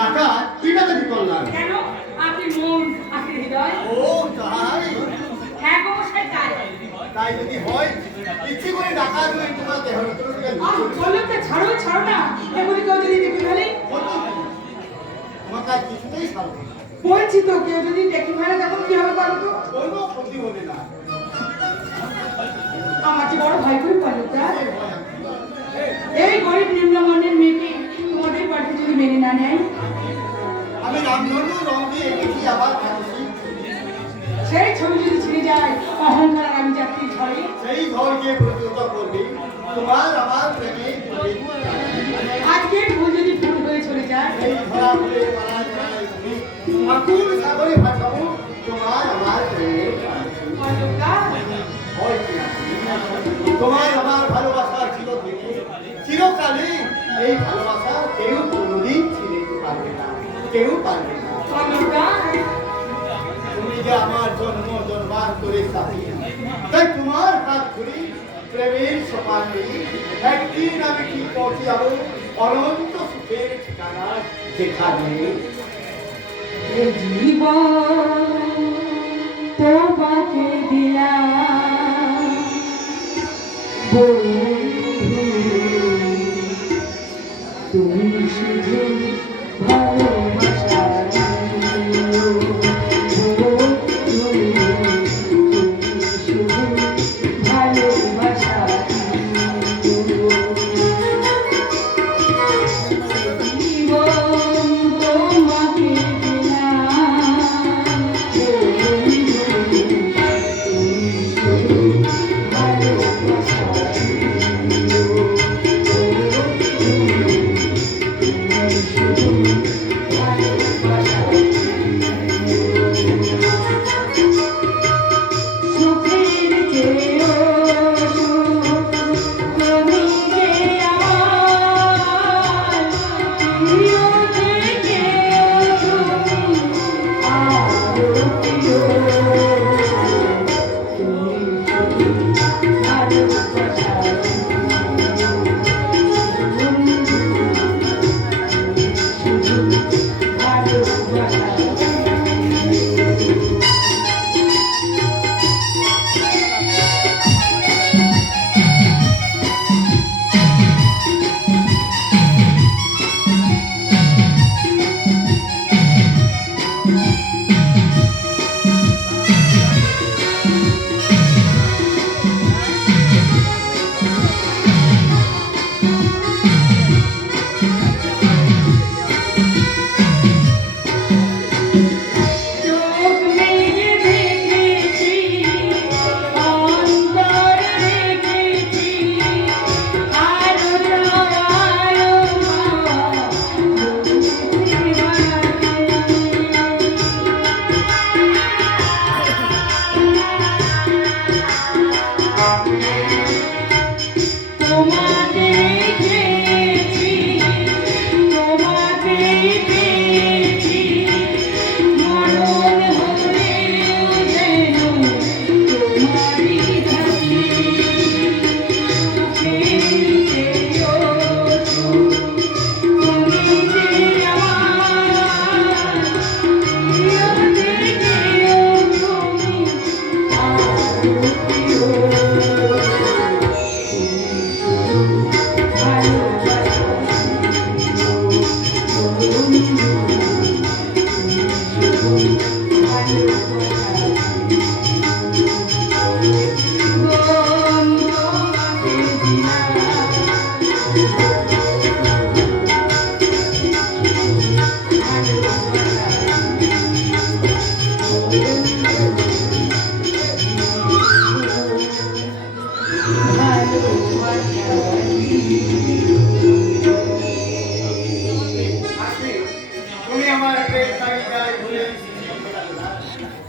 টাকা তুই টাকা কি করলাম কেন আপনি মন আপনি হৃদয় ও তাই হ্যাঁ গো মশাই তাই তাই যদি হয় ইচ্ছে করে টাকা তুই তোমার দেহ বললাম তো ছাড়ো ছাড়ো না এখনই কেউ যদি দেখে ফেলে তোমার কাজ কিছুতেই ছাড়ো না বলছি তো কেউ যদি দেখে ফেলে তখন কি হবে বলো তো কোনো ক্ষতি হবে না আমার যে বড় ভয় করে বলো এই গরিব নিম্নমানের মেয়েকে তোমাদের বাড়িতে যদি মেনে না নেয় আমি রামধনু রং দিয়ে এঁকেছি আবার সেই ছবি যদি ছিঁড়ে যায় অহংকার আর আমি যাত্রী ঝড়ে সেই ঝড়কে প্রতিহত করবি তোমার আমার প্রেমে আজকের ভুল যদি ভুল হয়ে চলে যায় সেই ধরা বলে মারা যায় ঠাকুর সাগরে ভাসাবো তোমার আমার প্রেমে তোমার আমার ভালোবাসা চিরকালে এই ভালোবাসা কেউ কোনোদিন ছিঁড়ে পারবে না কেউ পারবে না তুমি যে আমার জন্ম জন্মান্তরের সাথী তাই তোমার হাত ধরে প্রেমের সোপান নিয়ে একদিন আমি ঠিক পৌঁছে যাবো অনন্ত সুখের ঠিকানা যেখানে জীবন তোমাকে দিলাম তুমি শুধু ভালোবাসা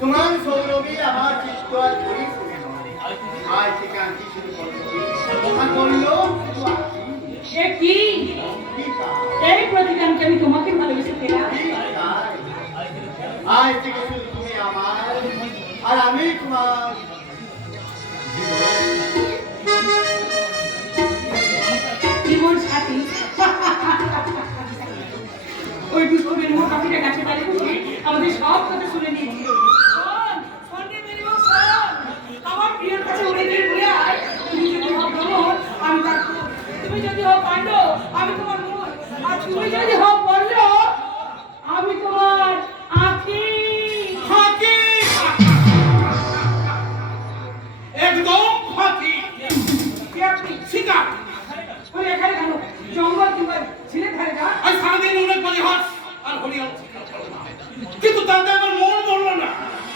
তোমার সৌরভী আমার চিত্ত আর করি আজ থেকে আনছি শুরু করলো কি এই প্রতিদানকে আমি তোমাকে ভালোবেসে পেলাম আজ থেকে শুধু তুমি আমার আর আমি তোমার জীবন সাথী ওই দুঃখের পাখিটা গাছে দাঁড়িয়ে বসে আমাদের সব কথা শুনে নিয়েছিল। শোন, শোন রে মেরি বউ, শোন। আমার প্রিয়র কাছে উড়ে গিয়ে বলে আয়, তুমি যদি হও ভ্রমণ, আমি তার ফুল। তুমি যদি হও কাণ্ড, আমি তোমার মূল। আর তুমি যদি হও পল্ল, আমি তোমার আঁখি। ফাঁকি! একদম ফাঁকি! কে আপনি? শিকার! ওই এখানে কেন? জঙ্গল কিংবা ছেলে ধারে যা। আজ সারাদিন অনেক পরিহাস আর হরিয়াল শিকার করলাম। কিন্তু তাতে আমার মন বললো না।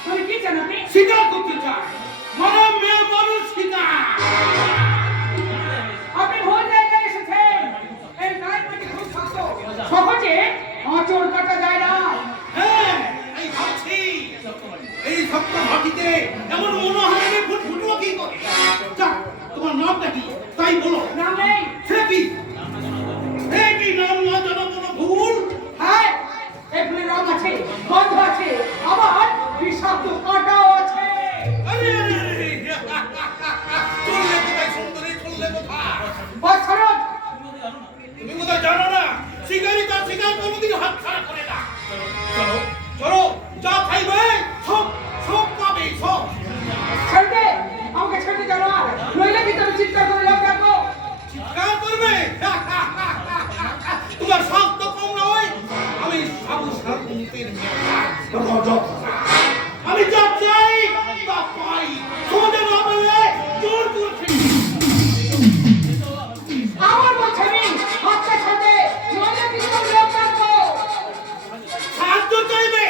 তুমি কি চান আপনি? শিকার করতে চাই, মানে মেয়ে মানুষ শিকার। আপনি ভুল জায়গায় এসেছেন। এই গায়ে মাটি খুব শক্ত, সহজে আঁচড় কাটা যায় না। হ্যাঁ, এই ভাবছি এই শক্ত মাটিতে এমন মনোহারণে ফুটবো কি করে? যাক, তোমার নামটা কি তাই বলো। নাম নেই। সে কি? সে কি নাম না জানা কোনো ভুল? হ্যাঁ, এই ফুলের রং আছে, গন্ধ আছে, আবার বিষাক্ত কাঁটাও আছে। আরে আরে আরে! চললে কোথায় সুন্দরী, চললে কোথায়? বস ছাড়ুন। তুমি কোথায় জানো না? শিকারি তার শিকার কোনোদিন হাত ছাড়া করে না। চলো চলো, যা খাইবে সব সব পাবে, সব। ছেড়ে দে, আমাকে ছেড়ে দে জানোয়ার, নইলে কিন্তু আমি চিৎকার করে লোক ডাকবো। চিৎকার করবে? তোমার শখ তো কম নয়। আমি সাবু সাবুতের আমি যা চাই তা পাই। সহজে না পেলে জোর করছি। আমার বলছে আমি হাতটা ছেড়ে দে, নইলে কিন্তু আমি লোক ডাকবো। সাহায্য চাইবে?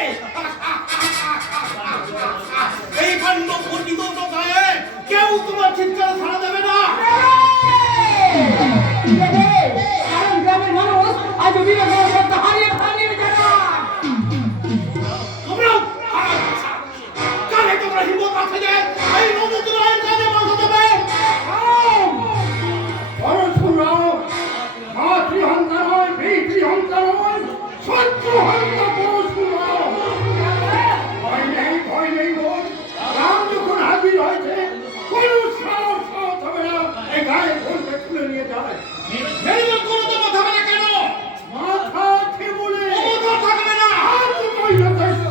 এই কাণ্ড পরিচিত গায়ে কেউ তোমার চিৎকার ছাড়া দেবে না। কারণ গ্রামের মানুষ আজ বিবেকের শব্দ হারিয়ে হারিয়ে যায়। তোমরাও কানে তোমরা হিম্মত আছে যে এই নদীর কাজে বাধা দেবে? পরশুরাম মাতৃহত্যা নয়, পিতৃহত্যা নয়, শত্রু হত্যা পরশুরাম। ভয় নেই বোন, রাম যখন হাজির হয়েছে কোনো সাহস হবে না এই গায়ে বোনকে তুলে নিয়ে যায়। হেলমেট করে তো মাথা মানে কেন? মাথা আছে বলে মাথা থাকবে না। আর দুটোই যথেষ্ট।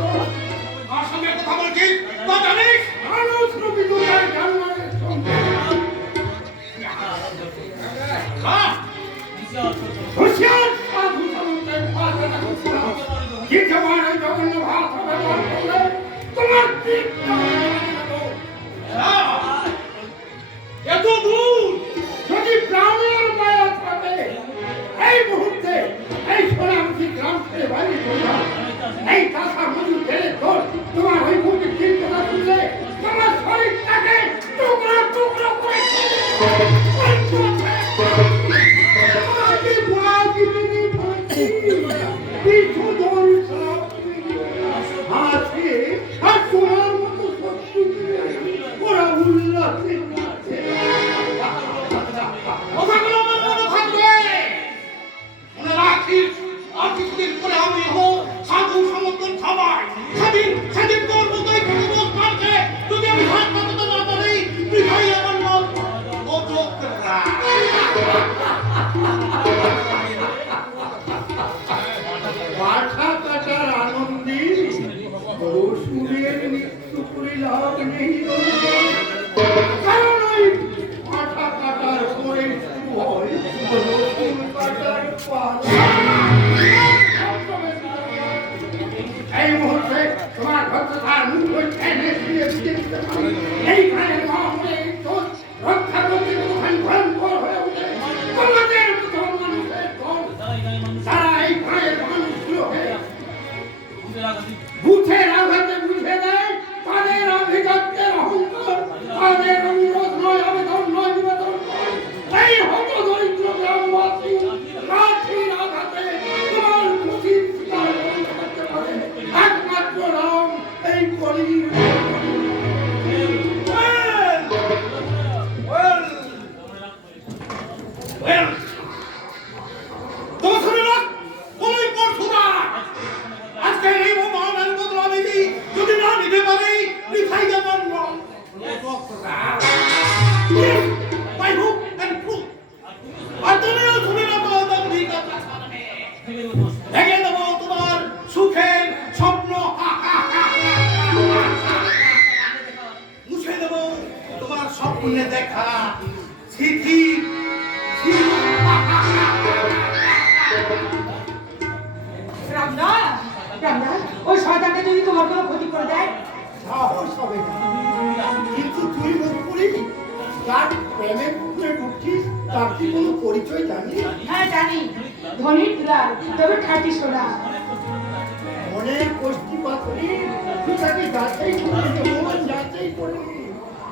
কার সঙ্গে কথা বলছিস তা জানিস? মানুষ রূপী দুনিয়ার জানোয়ারের সঙ্গে। হ্যাঁ, হুঁশিয়ার সাধু সামন্তের ভাষাটা হুঁশিয়ার। যে জমানে জঘন্য ভাষা ব্যবহার করলে তোমার পিঠটা ভেঙে দেবো। হ্যাঁ। এত দূর যদি প্রাণের মায়া থাকে এই মুহূর্তে এই সোনামুখী গ্রাম ছেড়ে বাইরে চলে যাও। এই কাঁথা মজুর ছেড়ে তোর তোমার ওই মুখে চিন্তা শুনলে তোমার শরীরটাকে টুকরো টুকরো করে আছে আর তোমার মতো শত্রু ওরা উল্লাসে নাচে। কথাগুলো আমার মনে থাকবে। মনে রাখিস, আর কিছুদিন পরে আমি হব সাধু সমর্থন সবাই। সেদিন তোর মতোই খেতে বস পারছে। যদি আমি হাত পাতাতে না পারি, তুই ভাই আমার নাম অযোগ্যরা। পাঠা কাটার আনন্দে পরশুরের মৃত্যু করে লাভ নেই। কারণ ওই পাঠা কাটার পরে শুরু হয় রসুন কাটার পালা। এই মুহূর্তে তোমার ভক্ত তার মুখ টেনে দিয়ে দিতে পারি। এইখানে মহামূলে তোর রক্ষা করতে কতখানি ভয়ঙ্কর হয়ে ওঠে তোমাদের মতো মানুষের দল। তারা এই গায়ের মানুষগুলোকে বুঝের আঘাতে বুঝে দেয় তাদের আভিজাত্যের অহংকার, তাদের অনুরোধ নয়, আবেদন নয়, নিবেদন নয়। এই হত দরিদ্র গ্রামবাসী লাঠির আঘাতে তোমার খুশির শিকার বন্ধ করতে পারে একমাত্র রাম এই কলির। এই, প্রেমে পুকুরে ডুবছিস তার কি কোনো পরিচয় জানিস? হ্যাঁ জানি, ধনী দুলাল, তবে খাঁটি সোনা। মনের কষ্টি পাথরে তুই তাকে যাচাই করে মন যাচাই করে নে।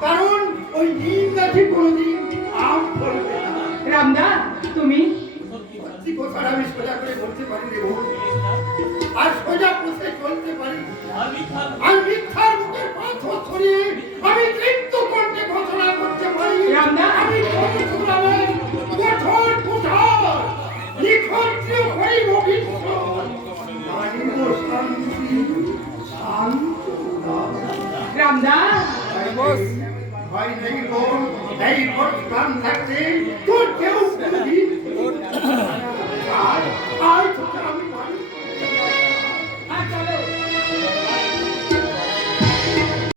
কারণ ওই নিম গাছে কোনোদিন আম ফলবে না। রামদা, তুমি সত্যি কথাটা আমি সোজা করে বলতে পারি রে বোন। আর সোজা পুষে চলতে পারি। আর মিথ্যার মুখের পাথর ছড়িয়ে আমি তৃপ্ত কণ্ঠে ঘোষণা করতে পারি। রামদা, আমি পরশুরামের কঠোর কুঠার নিখন্ত্রীয় হই ভবিষ্যৎ জানিব শান্তি শান্ত রামদা, ভয় নেই বোন, এই ভোট প্রাণ থাকতে তোর কেউ কোনোদিন